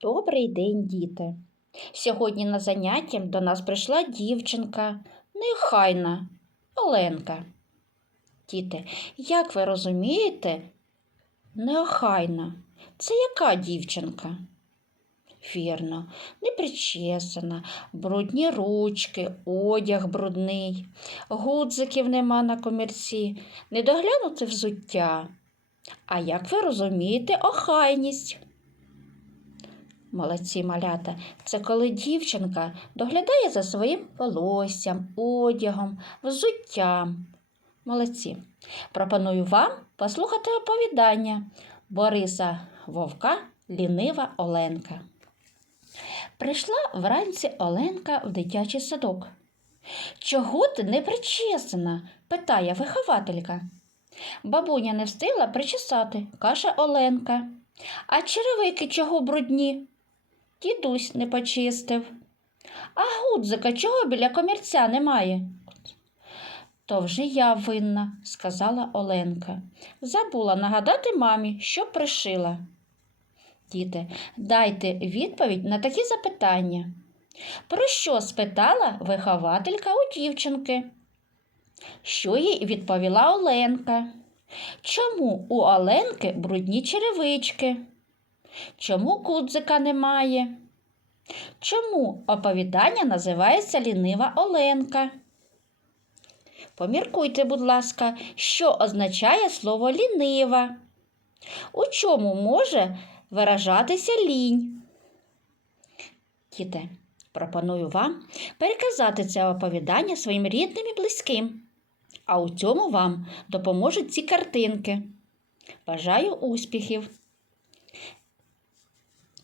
Добрий день, діти. Сьогодні на заняття до нас прийшла дівчинка, нехайна Оленка. Діти, як ви розумієте, неохайна це яка дівчинка? Вірно, непричесана, брудні ручки, одяг брудний, гудзиків нема на комірці, недоглянуте взуття. А як ви розумієте, охайність? Молодці малята, це коли дівчинка доглядає за своїм волоссям, одягом, взуттям. Молодці. Пропоную вам послухати оповідання Бориса Вовка Лінива Оленка. Прийшла вранці Оленка в дитячий садок. Чого ти не причесана? питає вихователька. Бабуня не встигла причесати, каже Оленка. А черевики чого брудні? Дідусь не почистив. А гудзика чого біля комірця немає? То вже я винна, сказала Оленка. Забула нагадати мамі, що пришила. Діти, дайте відповідь на такі запитання. Про що спитала вихователька у дівчинки? Що їй відповіла Оленка? Чому у Оленки брудні черевички? Чому кудзика немає? Чому оповідання називається Лінива Оленка? Поміркуйте, будь ласка, що означає слово лінива? У чому може виражатися лінь? Діти, пропоную вам переказати це оповідання своїм рідним і близьким. А у цьому вам допоможуть ці картинки. Бажаю успіхів!